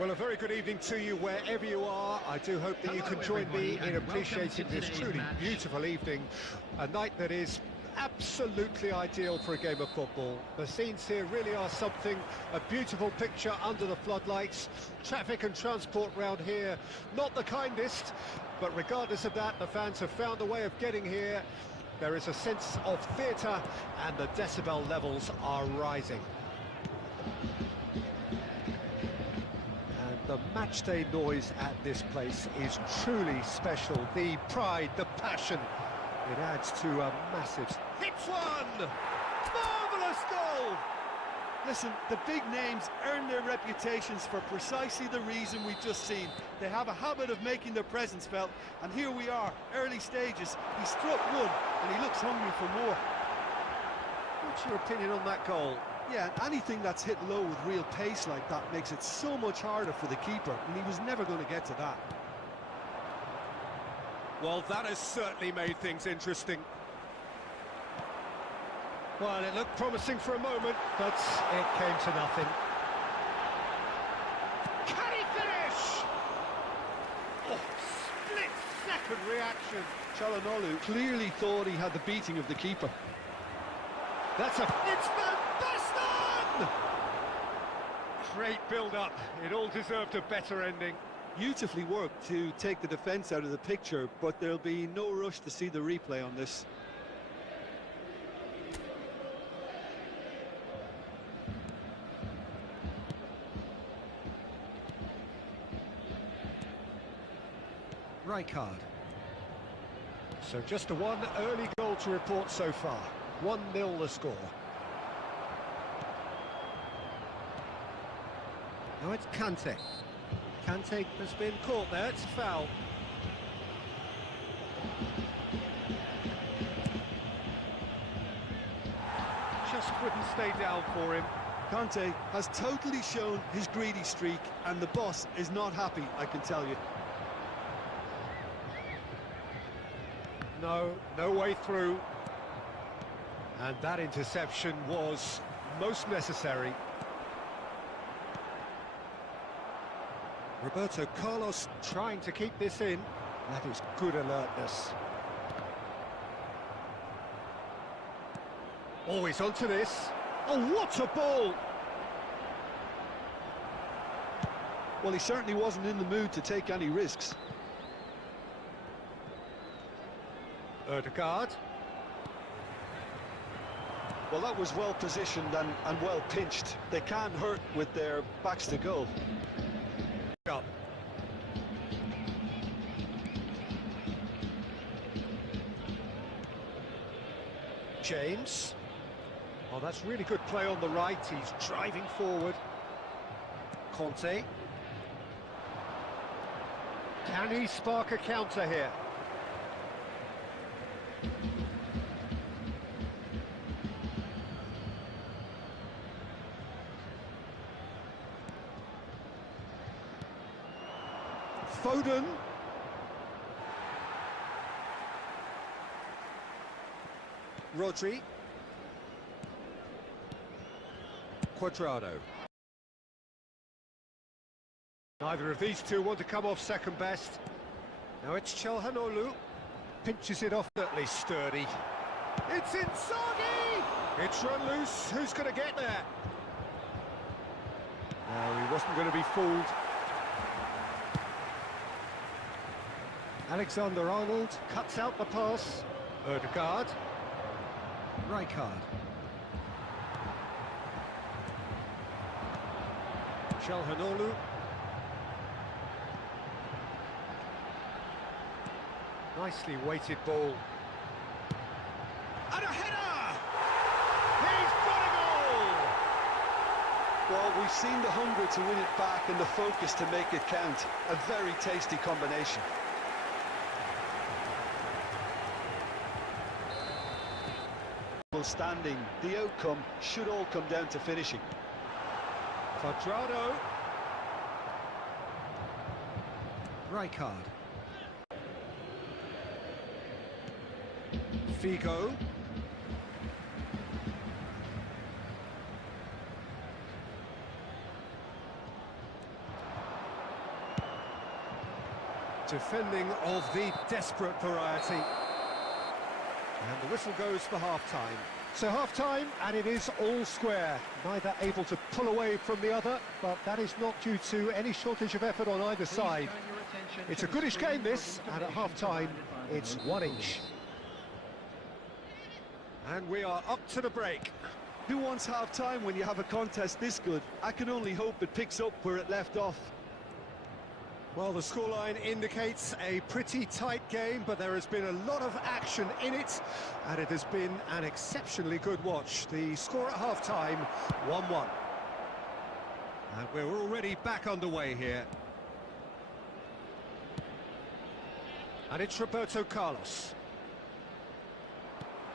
Well, a very good evening to you wherever you are. I do hope that you can join me in appreciating this truly beautiful evening, a night that is absolutely ideal for a game of football. The scenes here really are something, a beautiful picture under the floodlights. Traffic and transport round here, not the kindest, but regardless of that, the fans have found a way of getting here. There is a sense of theatre and the decibel levels are rising. The matchday noise at this place is truly special. The pride, the passion, it adds to a massive... Hits one! Marvellous goal! Listen, the big names earn their reputations for precisely the reason we've just seen. They have a habit of making their presence felt, and here we are, early stages. He struck one, and he looks hungry for more. What's your opinion on that goal? Yeah, anything that's hit low with real pace like that makes it so much harder for the keeper, and he was never going to get to that. Well, that has certainly made things interesting. Well, it looked promising for a moment, but it came to nothing. Can he finish? Oh, split-second reaction. Çalhanoğlu clearly thought he had the beating of the keeper. That's a... It's Van Basten! Great build-up. It all deserved a better ending. Beautifully worked to take the defence out of the picture, but there'll be no rush to see the replay on this. Rijkaard. So just a one early goal to report so far. 1-0 the score. Now it's Kante. Kante has been caught there, it's a foul. Just couldn't stay down for him. Kante has totally shown his greedy streak, and the boss is not happy, I can tell you. No way through. And that interception was most necessary. Roberto Carlos trying to keep this in. That is good alertness. Oh, he's onto this. Oh, what a ball! Well, he certainly wasn't in the mood to take any risks. Ødegaard. Well, that was well positioned and well pinched. They can't hurt with their backs to goal. Up. James. Oh, that's really good play on the right. He's driving forward. Conte. Can he spark a counter here? Foden. Rodri. Cuadrado. Neither of these two want to come off second best. Now it's Çalhanoğlu. Pinches it off, certainly sturdy. It's Inzaghi! It's run loose. Who's going to get there? No, he wasn't going to be fooled. Alexander-Arnold cuts out the pass. Ødegaard. Rijkaard. Çalhanoğlu. Nicely weighted ball. And a header! He's got a goal! Well, we've seen the hunger to win it back and the focus to make it count. A very tasty combination. Standing, the outcome should all come down to finishing. Cuadrado. Rijkaard. Figo. Defending of the desperate variety. And the whistle goes for half-time. So half-time, and it is all square. Neither able to pull away from the other, but that is not due to any shortage of effort on either side. It's a goodish game, this, and at half-time, it's 1 each. And we are up to the break. Who wants half-time when you have a contest this good? I can only hope it picks up where it left off. Well, the scoreline indicates a pretty tight game, but there has been a lot of action in it, and it has been an exceptionally good watch. The score at half-time, 1-1. And we're already back underway here. And it's Roberto Carlos.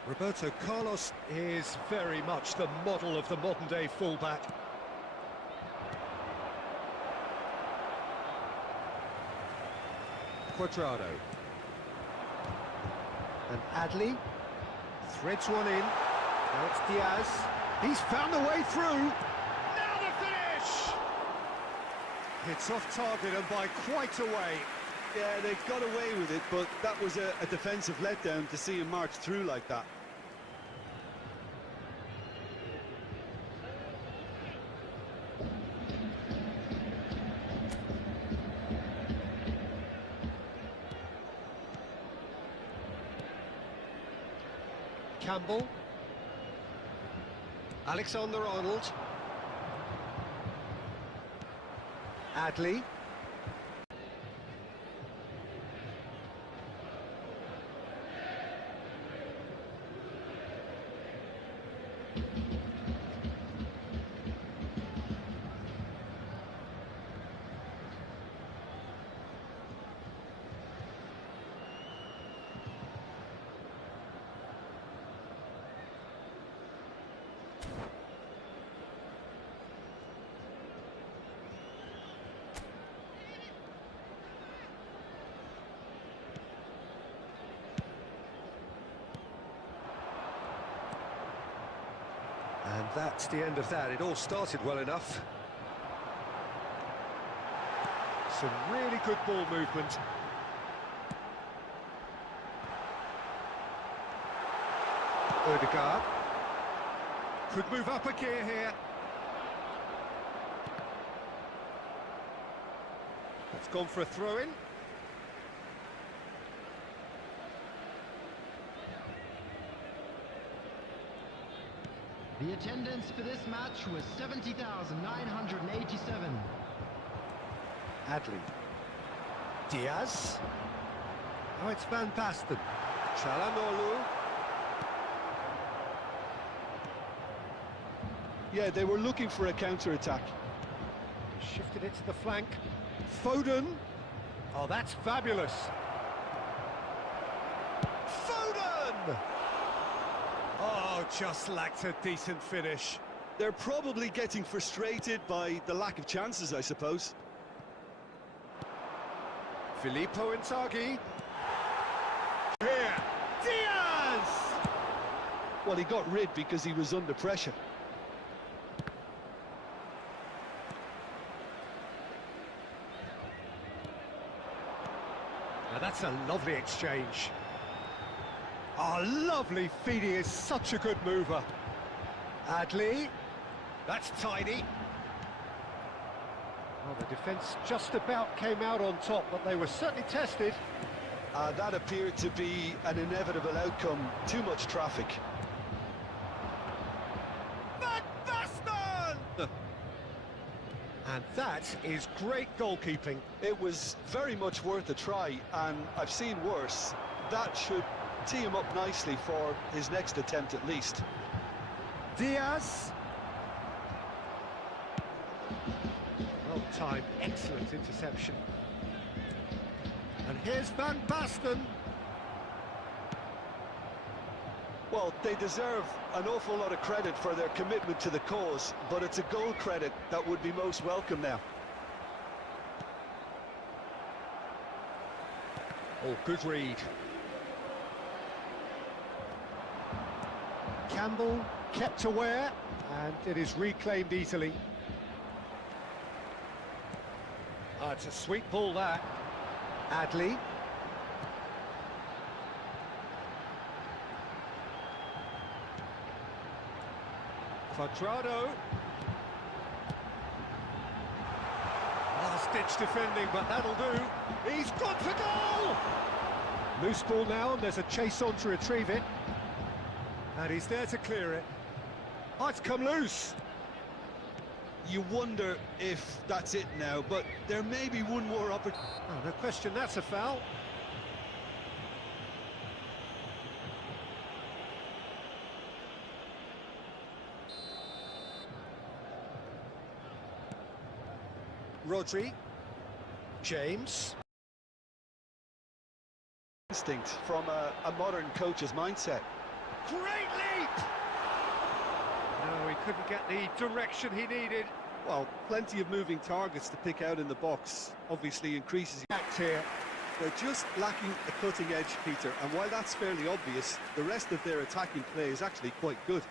Roberto Carlos is very much the model of the modern-day fullback. Cuadrado. And Adli threads one in. Now it's Diaz. He's found the way through. Now the finish! It's off target and by quite a way. Yeah, they got away with it, but that was a defensive letdown to see him march through like that. Campbell. Alexander-Arnold. Adli. And that's the end of that. It all started well enough. Some really good ball movement. Ødegaard could move up a gear here. It's gone for a throw-in. The attendance for this match was 70,987. Adli. Diaz. Now it's Van Basten. Çalhanoğlu. Yeah, they were looking for a counter-attack. Shifted it to the flank. Foden. Oh, that's fabulous. Foden! Oh, just lacked a decent finish. They're probably getting frustrated by the lack of chances, I suppose. Filippo Inzaghi. Here, Diaz! Well, he got rid because he was under pressure. Now that's a lovely exchange. Oh, lovely feed. He is such a good mover. Adley. That's tidy. Well, the defence just about came out on top, but they were certainly tested. That appeared to be an inevitable outcome. Too much traffic. And that is great goalkeeping. It was very much worth a try, and I've seen worse. That should tee him up nicely for his next attempt at least. Diaz. Well timed, excellent interception. And here's Van Basten. Well, they deserve an awful lot of credit for their commitment to the cause, but it's a goal credit that would be most welcome now. Oh, good read. Campbell kept aware, and it is reclaimed easily. Oh, it's a sweet ball, that. Adley. Quadrado. Last-ditch defending, but that'll do. He's gone for goal! Loose ball now, and there's a chase on to retrieve it. And he's there to clear it. Oh, it's come loose. You wonder if that's it now, but there may be one more opportunity. Oh, no question, that's a foul. Rodri. James. Instinct from a modern coach's mindset. Great leap! No, he couldn't get the direction he needed. Well, plenty of moving targets to pick out in the box. Obviously increases Act here. They're just lacking a cutting edge, Peter, and while that's fairly obvious, the rest of their attacking play is actually quite good.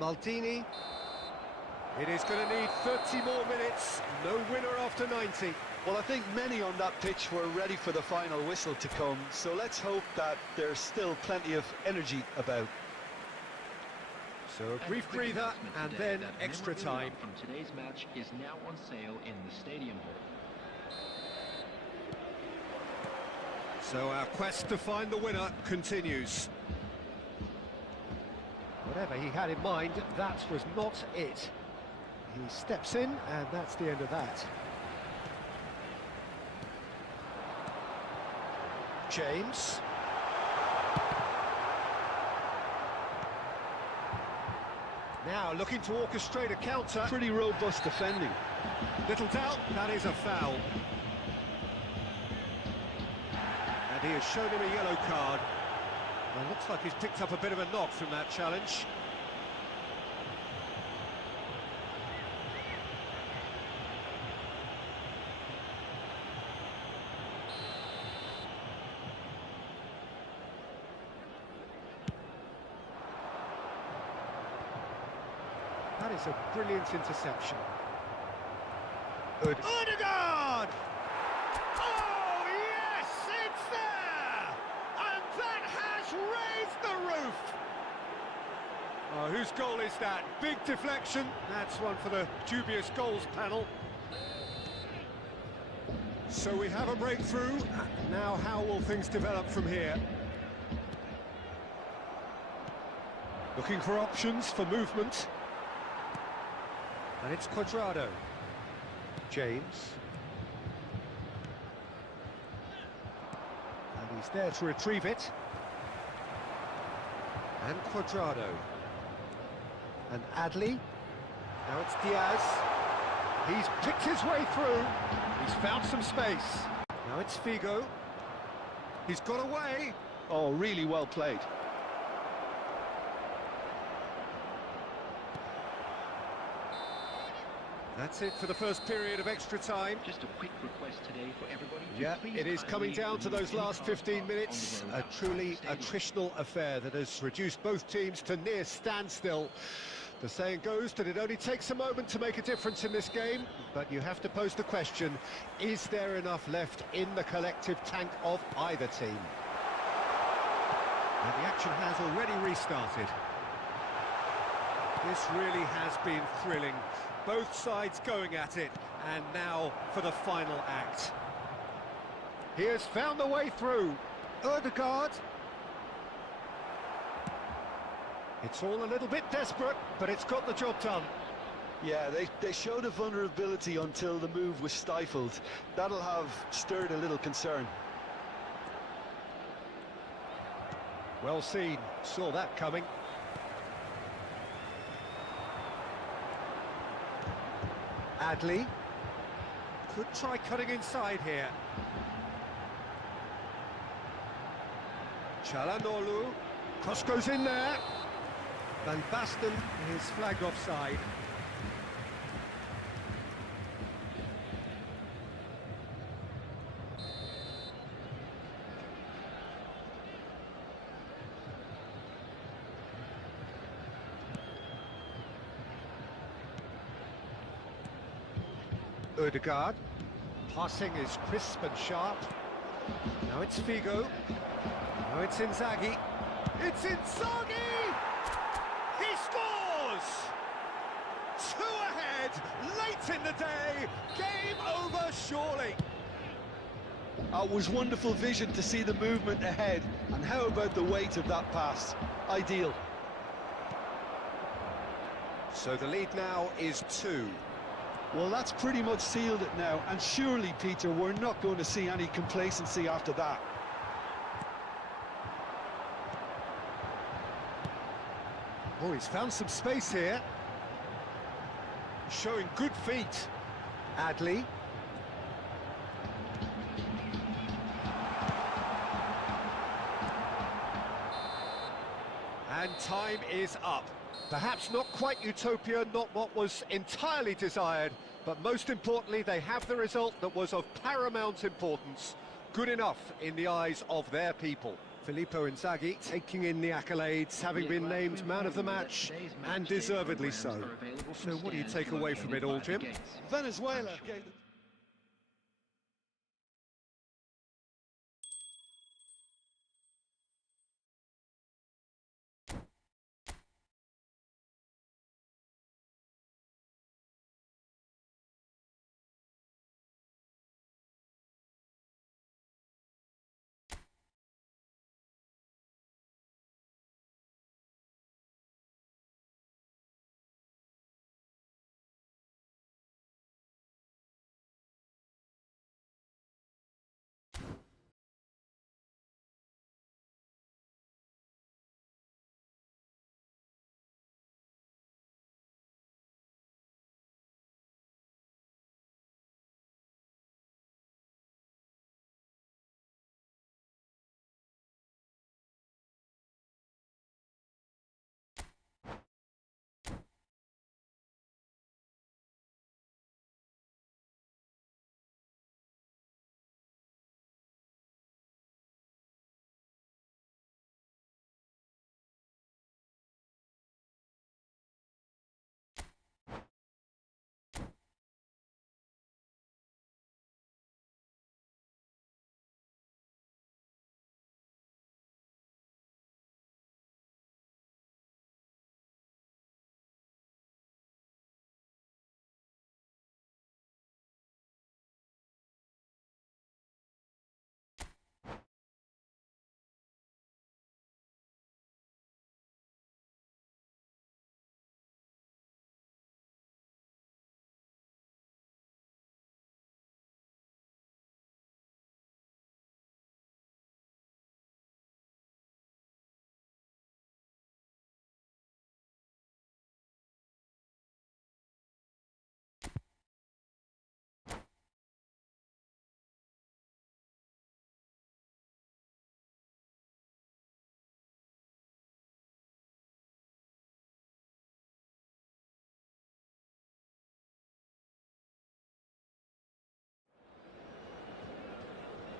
Maldini. It is going to need 30 more minutes. No winner after 90. Well, I think many on that pitch were ready for the final whistle to come, so let's hope that there's still plenty of energy about. So a brief breather and then extra time. From today's match is now on sale in the stadium hall. So our quest to find the winner continues. Whatever he had in mind, that was not it. He steps in, and that's the end of that. James. Now looking to orchestrate a counter. Pretty robust defending. Little doubt, that is a foul. And he has shown him a yellow card. Well, looks like he's picked up a bit of a knock from that challenge. That is a brilliant interception. Good. Odegaard! Oh, yes, it's there! And that has raised the roof! Oh, whose goal is that? Big deflection. That's one for the dubious goals panel. So we have a breakthrough. Now how will things develop from here? Looking for options for movement. And it's Quadrado. James. And he's there to retrieve it. And Quadrado. And Adley. Now it's Diaz. He's picked his way through. He's found some space. Now it's Figo. He's got away. Oh, really well played. That's it for the first period of extra time. Just a quick request today for everybody. Yeah, Please it is coming kindly down to remove those any last cars 15 parked minutes. on the A road outside truly the stadium. attritional affair that has reduced both teams to near standstill. The saying goes that it only takes a moment to make a difference in this game, but you have to pose the question, is there enough left in the collective tank of either team? And the action has already restarted. This really has been thrilling. Both sides going at it, and now for the final act. He has found the way through. Ødegaard. It's all a little bit desperate, but it's got the job done. Yeah, they showed a vulnerability until the move was stifled. That'll have stirred a little concern. Well seen, saw that coming. Adley could try cutting inside here. Çalhanoğlu, cross goes in there. Van Basten is flagged offside. Ødegaard. Passing is crisp and sharp. Now it's Figo. Now it's Inzaghi. It's Inzaghi! He scores! 2 ahead, late in the day. Game over, surely. It was wonderful vision to see the movement ahead. And how about the weight of that pass? Ideal. So the lead now is 2. Well, that's pretty much sealed it now, and surely, Peter, we're not going to see any complacency after that. Oh, he's found some space here. Showing good feet. Adley. And time is up. Perhaps not quite utopia, not what was entirely desired, but most importantly, they have the result that was of paramount importance. Good enough in the eyes of their people. Filippo Inzaghi taking in the accolades, having been named man of the match, and deservedly so. So what do you take away from it all, Jim? Venezuela.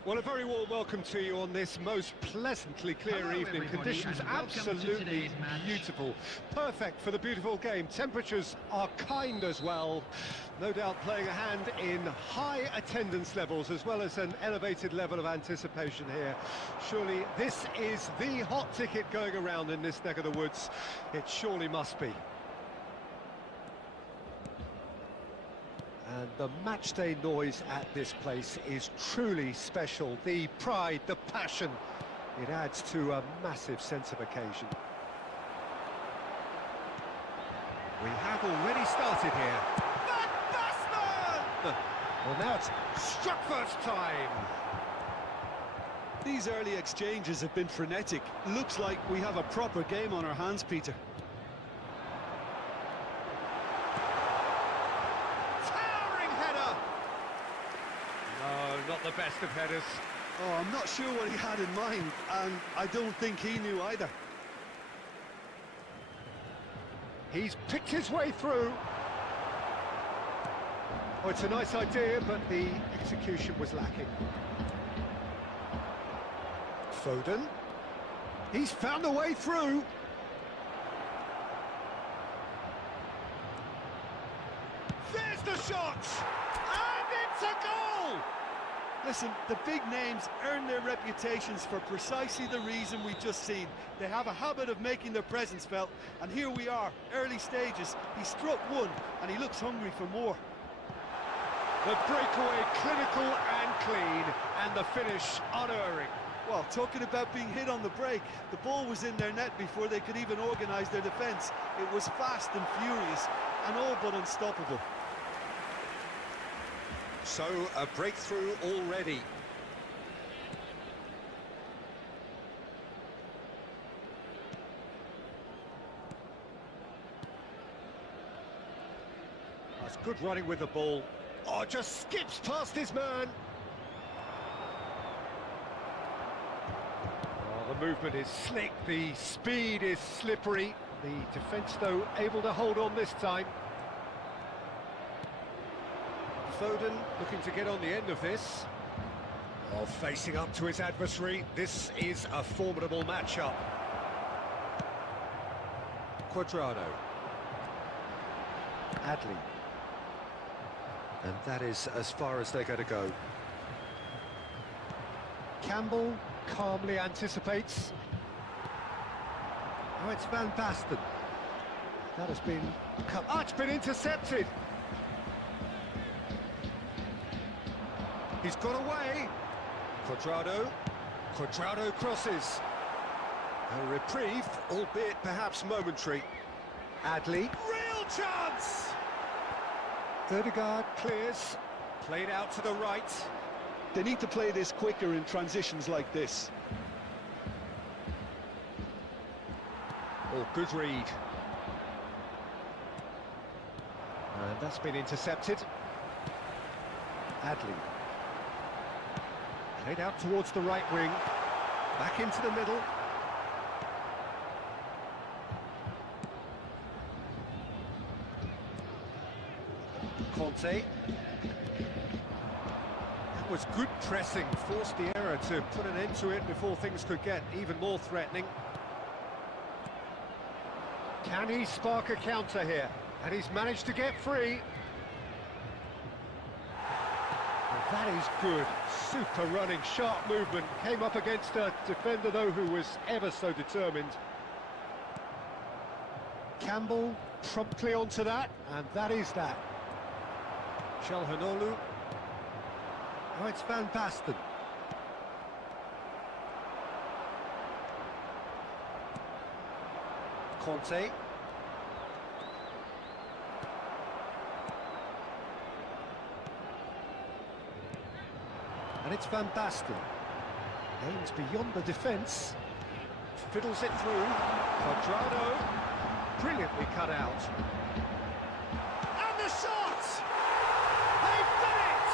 Well, a very warm welcome to you on this most pleasantly clear Hello, evening. everybody, Conditions and welcome to absolutely today's match. beautiful. Perfect for the beautiful game. Temperatures are kind as well. No doubt playing a hand in high attendance levels as well as an elevated level of anticipation here. Surely this is the hot ticket going around in this neck of the woods. It surely must be. And the matchday noise at this place is truly special. The pride, the passion, it adds to a massive sense of occasion. We have already started here. Van Basten! Well, now it's struck first time. These early exchanges have been frenetic. Looks like we have a proper game on our hands, Peter. Not the best of headers. Oh, I'm not sure what he had in mind, and I don't think he knew either. He's picked his way through. Oh, it's a nice idea, but the execution was lacking. Foden. He's found a way through. There's the shot! And it's a goal! Listen, the big names earn their reputations for precisely the reason we've just seen. They have a habit of making their presence felt, and here we are, early stages. He struck one, and he looks hungry for more. The breakaway clinical and clean, and the finish unerring. Well, talking about being hit on the break, the ball was in their net before they could even organise their defence. It was fast and furious, and all but unstoppable. So, a breakthrough already. That's good running with the ball. Oh, just skips past his man. Oh, the movement is slick, the speed is slippery. The defence, though, able to hold on this time. Foden looking to get on the end of this. Oh, facing up to his adversary. This is a formidable matchup. Cuadrado. Adley. And that is as far as they're going to go. Campbell calmly anticipates. Oh, it's Van Basten. That has been... Oh, it's been intercepted. He's got away. Cuadrado crosses. A reprieve, albeit perhaps momentary. Adley. Real chance! Ødegaard clears. Played out to the right. They need to play this quicker in transitions like this. Oh, good read. And that's been intercepted. Adley. Played out towards the right wing, back into the middle. Conte. That was good pressing, forced the error to put an end to it before things could get even more threatening. Can he spark a counter here? And he's managed to get free. That is good, super running, sharp movement. Came up against a defender, though, who was ever so determined. Campbell promptly onto that, and that is that. Çalhanoğlu. Oh, it's Van Basten. Conte. And it's Van Basten. Aims beyond the defence. Fiddles it through. Cuadrado. Brilliantly cut out. And the shot! They've done it!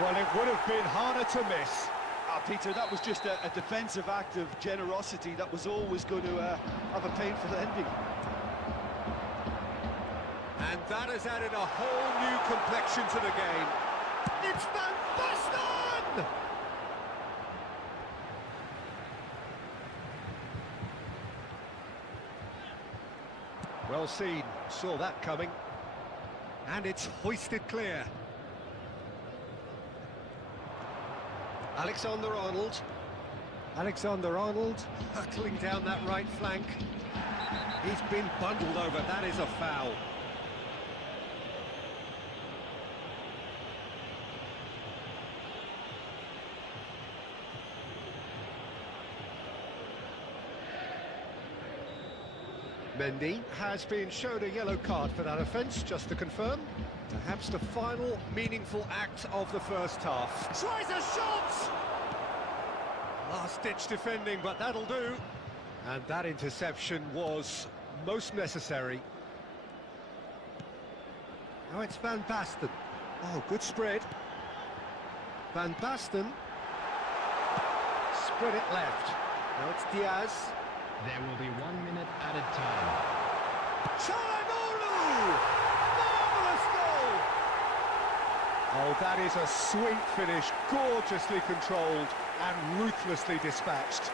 Well, it would have been harder to miss. Peter, that was just a defensive act of generosity that was always going to have a painful ending. And that has added a whole new complexion to the game. It's Van Basten! Well seen, saw that coming. And it's hoisted clear. Alexander-Arnold. Alexander-Arnold hurtling down that right flank. He's been bundled over, that is a foul. Mendy has been shown a yellow card for that offence, just to confirm. Perhaps the final meaningful act of the first half. Tries a shot! Last-ditch defending, but that'll do. And that interception was most necessary. Now it's Van Basten. Oh, good spread. Van Basten. Spread it left. Now it's Diaz. There will be 1 minute added time. Çalhanoğlu! Marvellous goal! Oh, that is a sweet finish, gorgeously controlled and ruthlessly dispatched.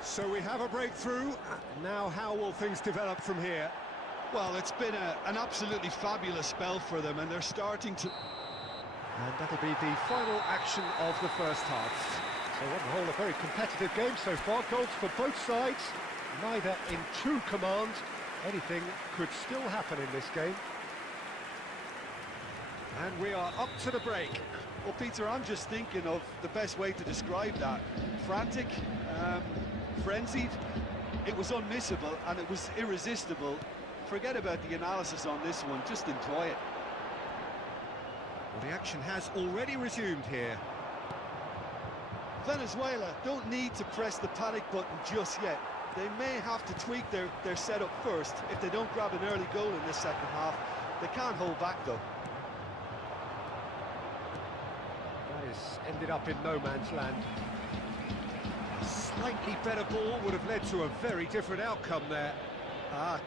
So we have a breakthrough. Now how will things develop from here? Well, it's been an absolutely fabulous spell for them, and they're starting to... And that'll be the final action of the first half. So on the whole, a very competitive game so far. Goals for both sides, neither in true command. Anything could still happen in this game. And we are up to the break. Well, Peter, I'm just thinking of the best way to describe that. Frantic, frenzied. It was unmissable and it was irresistible. Forget about the analysis on this one, just enjoy it. Well, the action has already resumed here. Venezuela don't need to press the panic button just yet. They may have to tweak their setup first if they don't grab an early goal in this second half. They can't hold back though. That has ended up in no man's land. A slightly better ball would have led to a very different outcome there.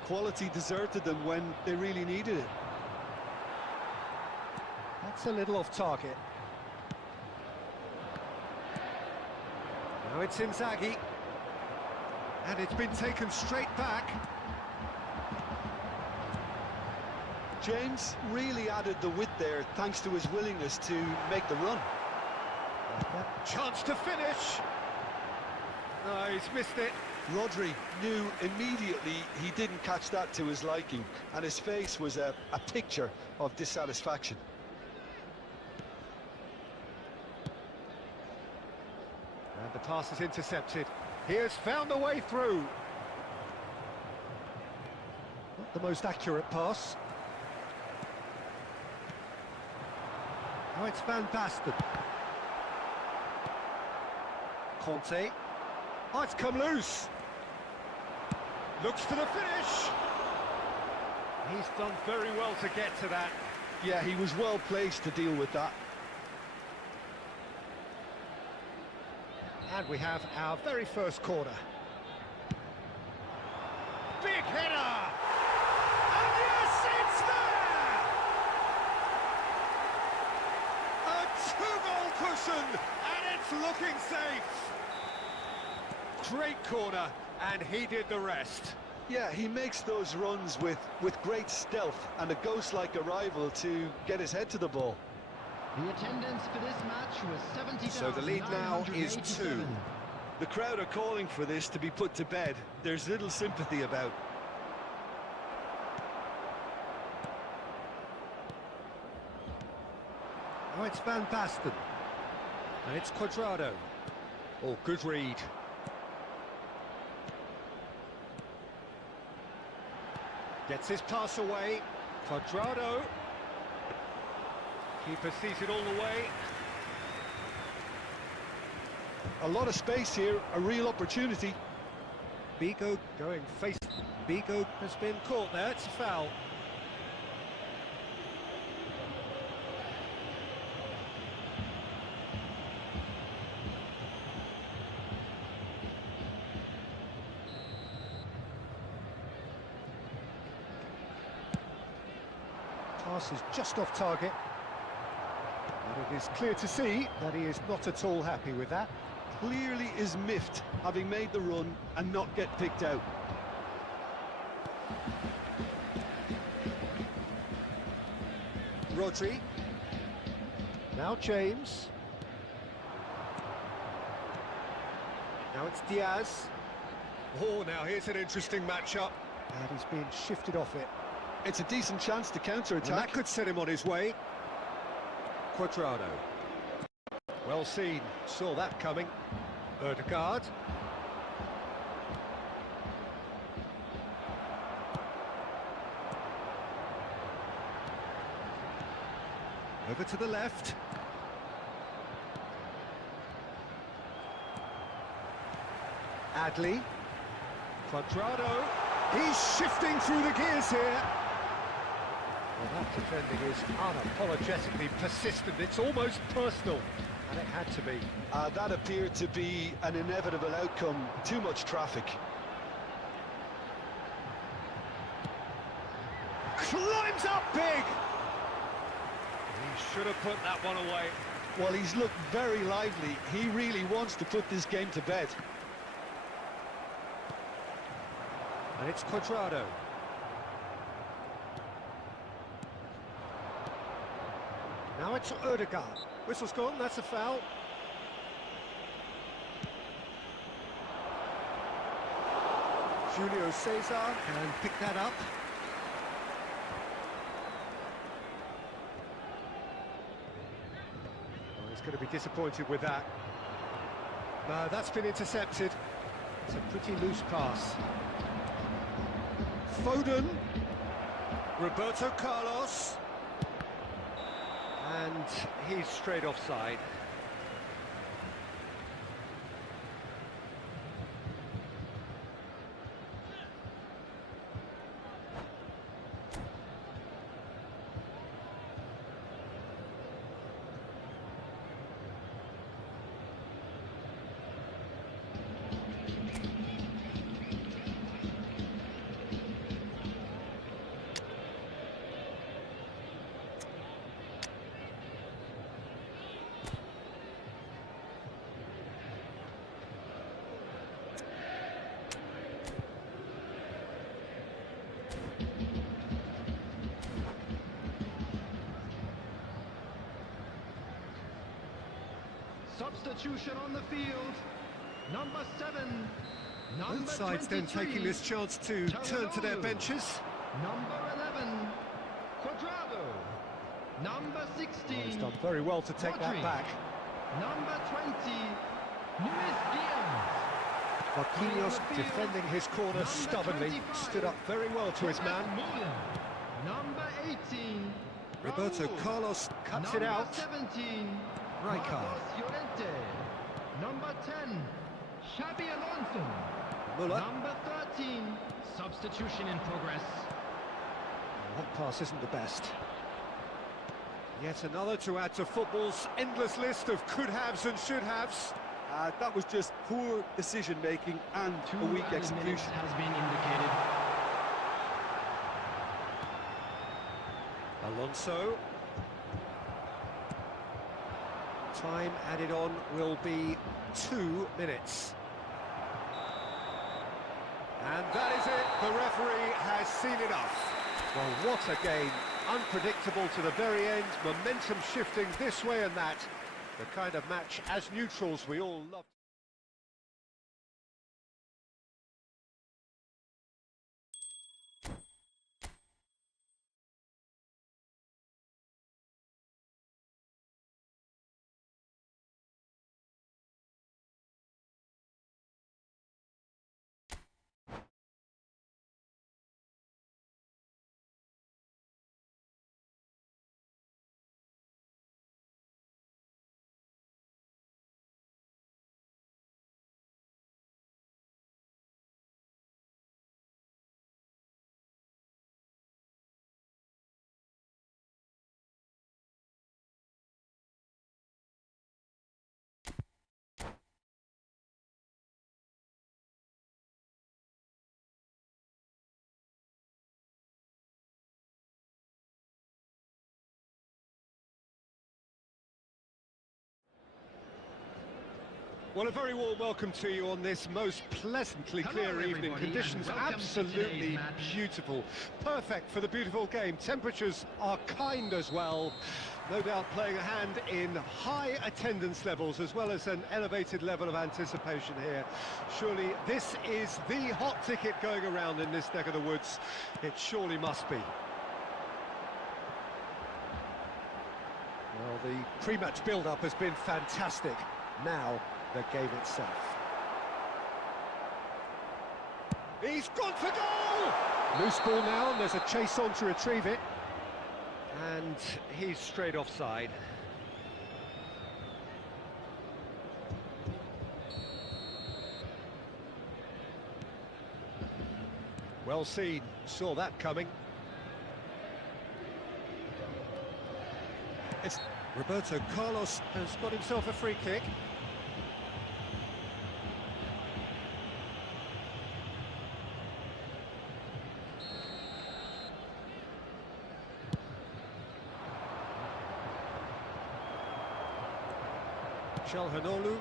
Quality deserted them when they really needed it. That's a little off target. Now it's Inzaghi. And it's been taken straight back. James really added the width there thanks to his willingness to make the run. Chance to finish. No, he's missed it. Rodri knew immediately he didn't catch that to his liking, and his face was a picture of dissatisfaction. And the pass is intercepted. He has found a way through. Not the most accurate pass. Now it's Van Basten. Conte. Oh, it's come loose. Looks for the finish. He's done very well to get to that. Yeah, he was well placed to deal with that. And we have our very first corner. Big header! And yes, it's there! A two-goal cushion, and it's looking safe. Great corner, and he did the rest. Yeah, he makes those runs with great stealth and a ghost-like arrival to get his head to the ball. The attendance for this match was 70,987. So the lead now is 2. The crowd are calling for this to be put to bed. There's little sympathy about. Now it's Van Basten. And it's Cuadrado. Oh, good read. Gets his pass away. Cuadrado. Keeper sees it all the way. A lot of space here, a real opportunity. Bigo going face. Bigo has been caught there, it's a foul. Pass is just off target. But it is clear to see that he is not at all happy with that. Clearly is miffed, having made the run and not get picked out. Rodri. Now James. Now it's Diaz. Oh, now here's an interesting matchup. And he's being shifted off it. It's a decent chance to counter-attack. And that could set him on his way. Cuadrado. Well seen, saw that coming. Ødegaard. Over to the left. Adley. Cuadrado. He's shifting through the gears here. Well, that defending is unapologetically persistent. It's almost personal, and it had to be. That appeared to be an inevitable outcome. Too much traffic. Climbs up big! He should have put that one away. Well, he's looked very lively. He really wants to put this game to bed. And it's Cuadrado. Now it's Ødegaard. Whistle's gone, that's a foul. Julio Cesar can pick that up. Oh, he's going to be disappointed with that. No, that's been intercepted. It's a pretty loose pass. Foden. Roberto Carlos. And he's straight offside. Substitution on the field. Number 7. Both sides then taking this chance to turn to their benches. Number 11. Cuadrado. Number 16. Oh, he's done very well to take that Rodri. back. Number 20. Luis Diaz. Marquinhos defending his corner Number stubbornly, 25. stood up very well to his man. Number 18. Roberto Raul. Carlos cuts Number it out. 17. Rijkaard. Marcos Llorente. Number 10. Xabi Alonso. Muller. Number 13. Substitution in progress. That pass isn't the best. Yet another to add to football's endless list of could-haves and should-haves. That was just poor decision-making and a weak Minutes execution. has been indicated. Alonso. Time added on will be 2 minutes. And that is it. The referee has seen enough. Well, what a game. Unpredictable to the very end. Momentum shifting this way and that. The kind of match, as neutrals, we all love. Well, a very warm welcome to you on this most pleasantly clear evening. Conditions absolutely beautiful. Perfect for the beautiful game. Temperatures are kind as well. No doubt playing a hand in high attendance levels as well as an elevated level of anticipation here. Surely this is the hot ticket going around in this neck of the woods. It surely must be. Well, the pre-match build-up has been fantastic. Now, the game itself. He's gone for goal! Loose ball now, and there's a chase on to retrieve it. And he's straight offside. Well seen, saw that coming. It's Roberto Carlos has got himself a free kick. Calhanoglu,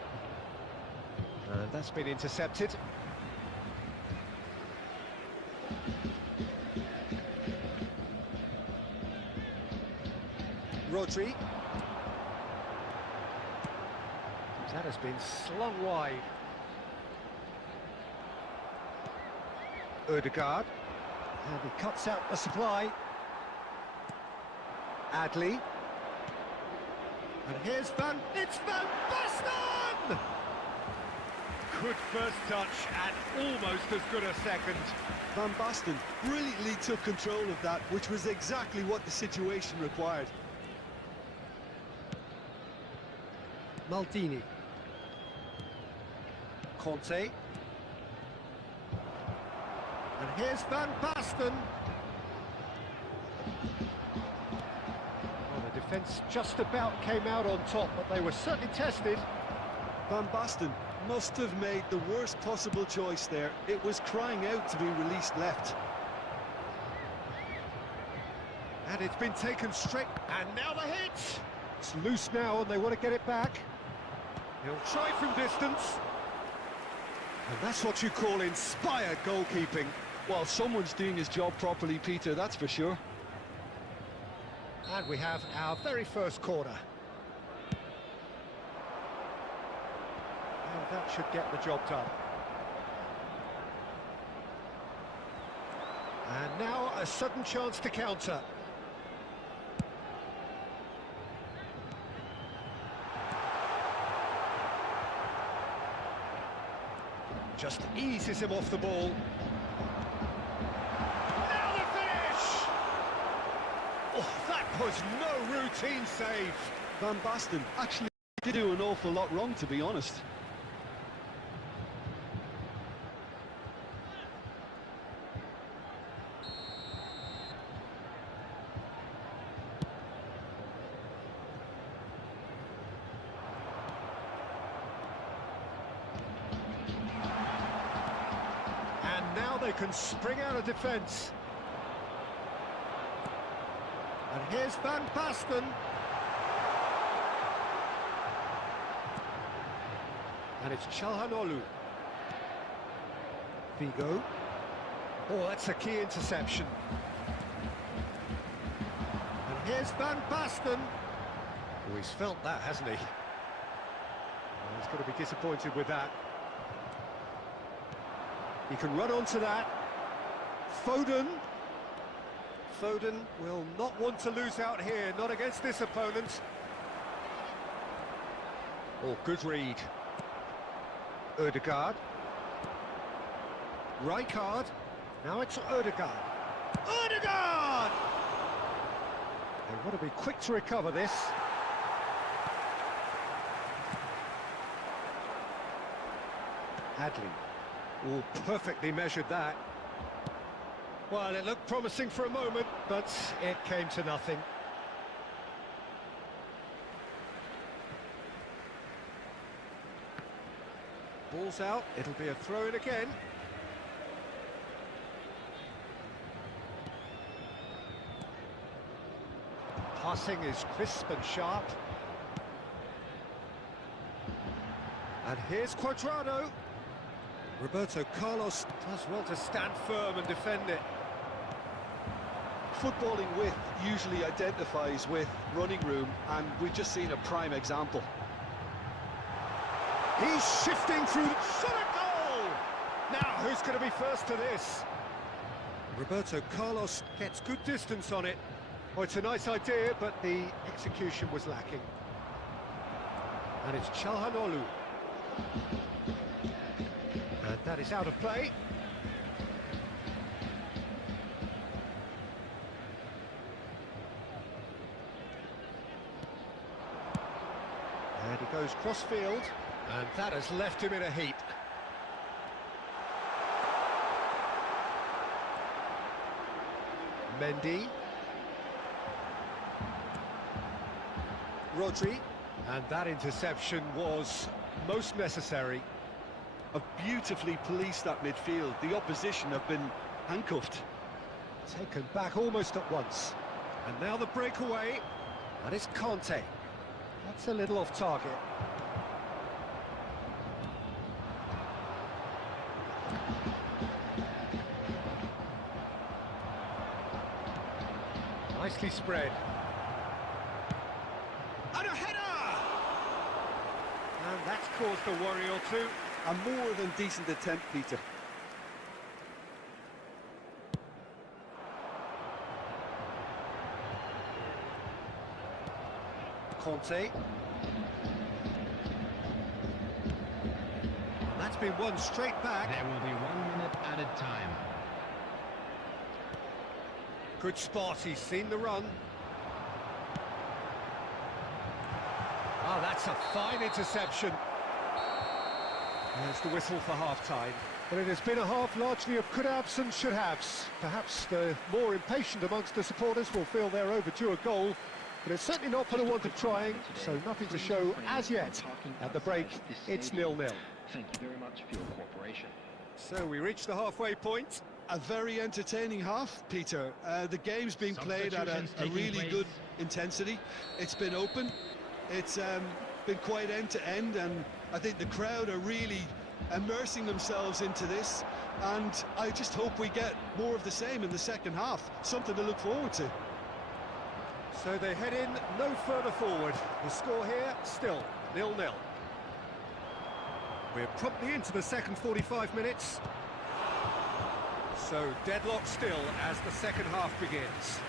and that's been intercepted. Rodri. That has been slung wide. Ødegaard, and he cuts out the supply. Adli. And here's it's Van Basten! Good first touch and almost as good a second. Van Basten brilliantly took control of that, which was exactly what the situation required. Maldini. Conte. And here's Van Basten. The defence just about came out on top, but they were certainly tested. Van Basten must have made the worst possible choice there. It was crying out to be released left. And it's been taken straight, and now the hit! It's loose now, and they want to get it back. He'll try from distance. And that's what you call inspired goalkeeping. Well, someone's doing his job properly, Peter, that's for sure. And we have our very first corner. And that should get the job done. And now a sudden chance to counter. Just eases him off the ball. Now the finish! Oh, that was no routine save. Van Basten actually did do an awful lot wrong, to be honest. And now they can spring out of defence. And here's Van Basten. And it's Calhanoglu. Figo. Oh, that's a key interception. And here's Van Basten. Oh, he's felt that, hasn't he? Well, he's going to be disappointed with that. He can run onto that. Foden. Foden will not want to lose out here, not against this opponent. Oh, good read. Ødegaard. Rijkaard. Now it's Ødegaard. Ødegaard! They want to be quick to recover this. Adli. Oh, perfectly measured that. Well, it looked promising for a moment, but it came to nothing. Ball's out, it'll be a throw-in again. Passing is crisp and sharp. And here's Cuadrado. Roberto Carlos does well to stand firm and defend it. Footballing width usually identifies with running room, and we've just seen a prime example. He's shifting through. Shot a goal! Now, who's going to be first to this? Roberto Carlos gets good distance on it. Oh, it's a nice idea, but the execution was lacking. And it's Çalhanoğlu. And that is out of play. And he goes cross-field, and that has left him in a heap. Mendy. Rodri. And that interception was most necessary. Have beautifully policed that midfield. The opposition have been handcuffed. Taken back almost at once. And now the breakaway. And it's Conte. That's a little off target. Nicely spread. And a header! And that's caused a worry or two. A more than decent attempt, Peter. Conte. That's been won straight back. There will be 1 minute added time. Good spot, he's seen the run. Oh, that's a fine interception. There's the whistle for half-time. But it has been a half largely of could-haves and should-haves. Perhaps the more impatient amongst the supporters will feel they're overdue a goal, but it's certainly not for the want of trying, so nothing to show as yet. At the break, it's 0-0. Thank you very much for your cooperation. So we reach the halfway point. A very entertaining half, Peter. The game's been played at a really good intensity. It's been open. It's been quite end-to-end, and I think the crowd are really immersing themselves into this, and I just hope we get more of the same in the second half. Something to look forward to. So they head in no further forward. The score here, still 0-0. We're promptly into the second 45 minutes. So deadlock still as the second half begins.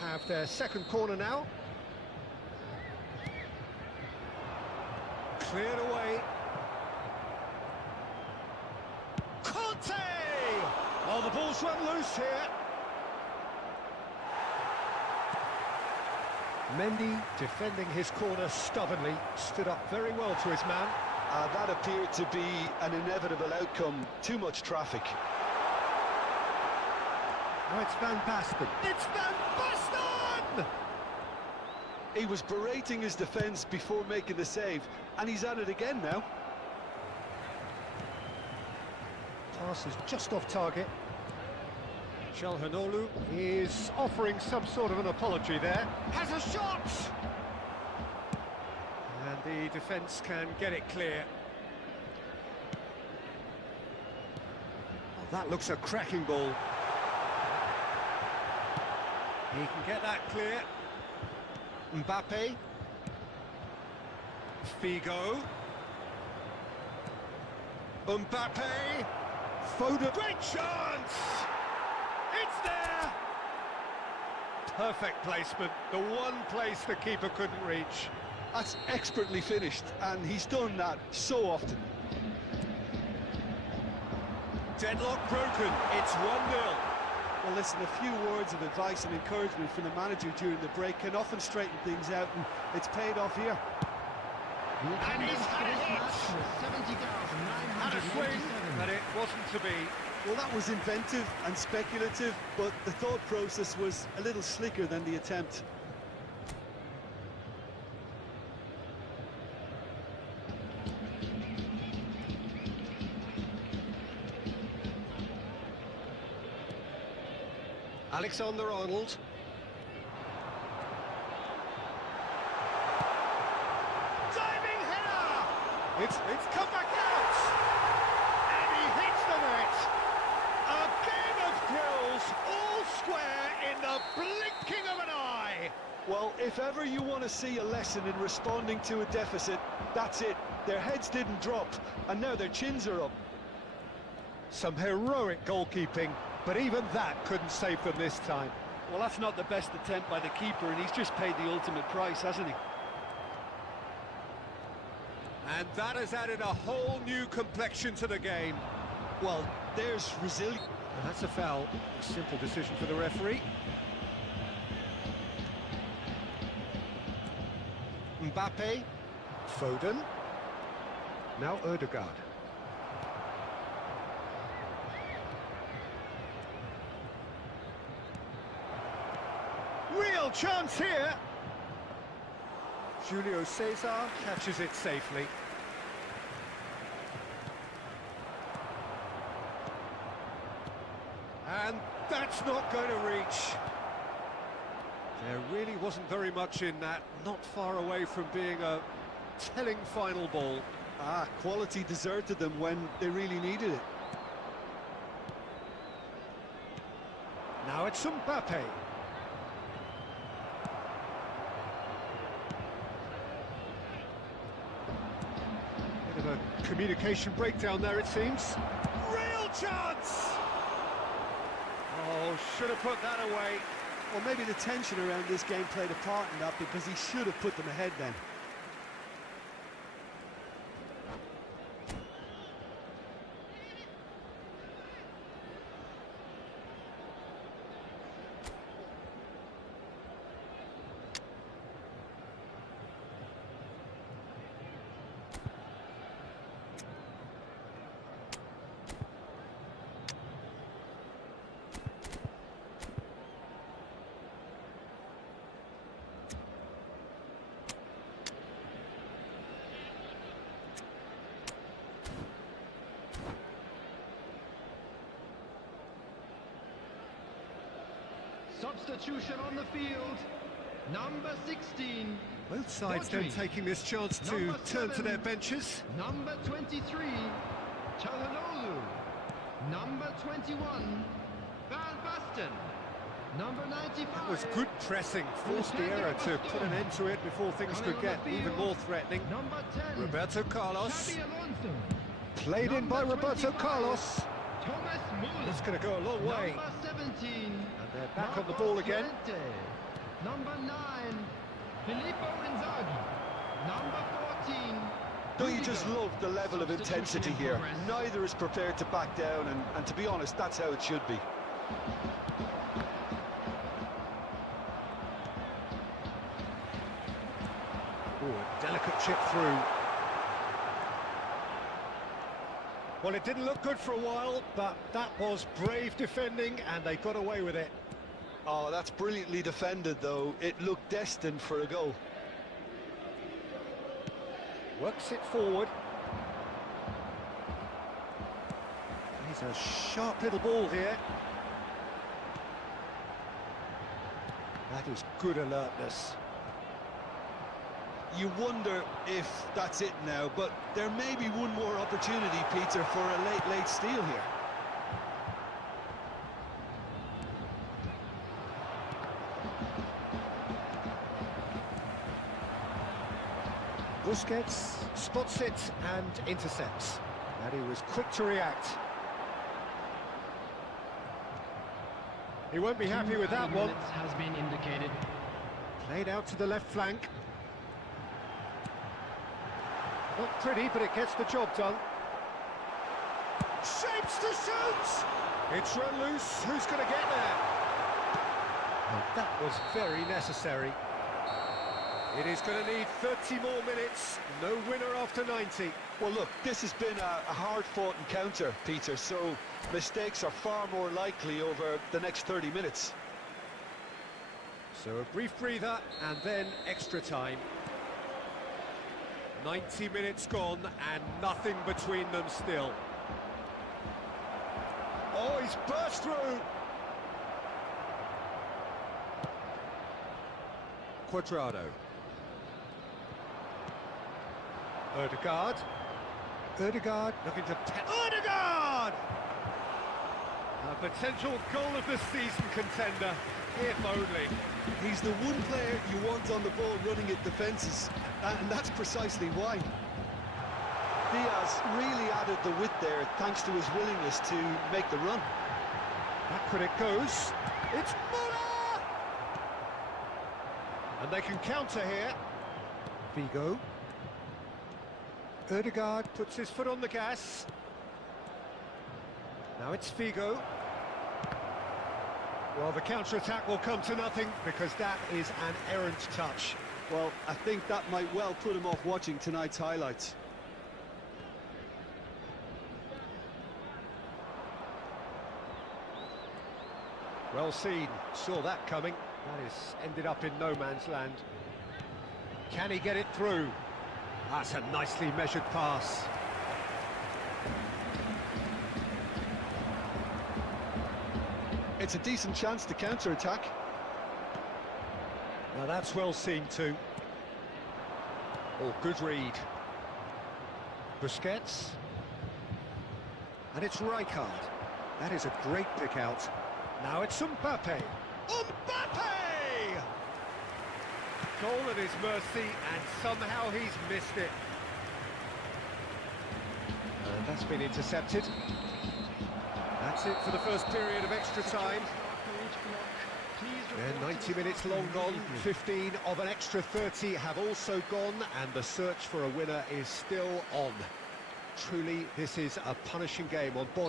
Have their second corner now. Cleared away. Conte! Oh, the ball's run loose here. Mendy, defending his corner stubbornly, stood up very well to his man. That appeared to be an inevitable outcome. Too much traffic. Now it's Van Basten. It's Van Basten! He was berating his defence before making the save, and he's at it again now. Pass is just off target. Çalhanoğlu is offering some sort of an apology there. Has a shot! And the defence can get it clear. Oh, that looks a cracking ball. He can get that clear. Mbappe. Figo. Mbappe. Foden. Great chance! It's there! Perfect placement. The one place the keeper couldn't reach. That's expertly finished, and he's done that so often. Deadlock broken. It's 1-0. Well, listen, a few words of advice and encouragement from the manager during the break can often straighten things out, and it's paid off here. The attendance for this match was 70,957. Had a swing, but it wasn't to be. Well, that was inventive and speculative, but the thought process was a little slicker than the attempt. Alexander-Arnold. Diving header! It's come back out! And he hits the net! A game of thrills, all square in the blinking of an eye! Well, if ever you want to see a lesson in responding to a deficit, that's it. Their heads didn't drop, and now their chins are up. Some heroic goalkeeping, but even that couldn't save them this time. Well, that's not the best attempt by the keeper, and he's just paid the ultimate price, hasn't he? And that has added a whole new complexion to the game. Well, there's resilience. That's a foul. A simple decision for the referee. Mbappe, Foden, now Ødegaard. Real chance here! Julio Cesar catches it safely. And that's not going to reach. There really wasn't very much in that, not far away from being a telling final ball. Quality deserted them when they really needed it. Now it's Mbappe. Bit of a communication breakdown there, it seems. Real chance! Oh, should have put that away. Well, maybe the tension around this game played a part in that, because he should have put them ahead then. Substitution on the field. Number 16. Both sides then taking this chance to turn to their benches. Number 23. Çalhanoğlu. Number 21. Van Basten. Number 95. That was good pressing, forced the error to put an end to it before things could get even more threatening. Number 10. Roberto Carlos. Xabi Alonso. Played in by Number Roberto 25. Carlos. Thomas Muller. That's going to go a long way. Number 17. And they're back on the ball again. Number 9. Filippo Inzaghi. Number 14. Don't you just love the level of intensity here? Neither is prepared to back down, and to be honest, that's how it should be. Oh, a delicate chip through. Well, it didn't look good for a while, but that was brave defending, and they got away with it. Oh, that's brilliantly defended, though. It looked destined for a goal. Works it forward. He's a sharp little ball here. That is good alertness. You wonder if that's it now, but there may be one more opportunity, Peter, for a late steal here. Busquets spots it and intercepts. And he was quick to react. He won't be happy with that one. Has been indicated. Played out to the left flank. Not pretty, but it gets the job done. Shapes to shoot! It's run loose. Who's going to get there? And that was very necessary. It is going to need 30 more minutes. No winner after 90. Well, look, this has been a hard-fought encounter, Peter, so mistakes are far more likely over the next 30 minutes. So a brief breather and then extra time. 90 minutes gone and nothing between them still. Oh, he's burst through. Cuadrado. Ødegaard. Ødegaard looking to... Ødegaard! A potential goal of the season contender, if only. He's the one player you want on the ball running at defences, and that's precisely why. Diaz really added the width there thanks to his willingness to make the run. Back when it goes. It's Muller! And they can counter here. Figo. Ødegaard puts his foot on the gas. Now it's Figo. Well, the counter-attack will come to nothing because that is an errant touch. Well, I think that might well put him off watching tonight's highlights. Well seen, saw that coming. That has ended up in no man's land. Can he get it through? That's a nicely measured pass. It's a decent chance to counter-attack. Now that's well seen too. Oh, good read. Busquets. And it's Rijkaard. That is a great pick out. Now it's Mbappe. Mbappe! Goal at his mercy, and somehow he's missed it. And that's been intercepted. That's it for the first period of extra time. And 90 minutes long gone, 15 of an extra 30 have also gone, and the search for a winner is still on. Truly, this is a punishing game on board.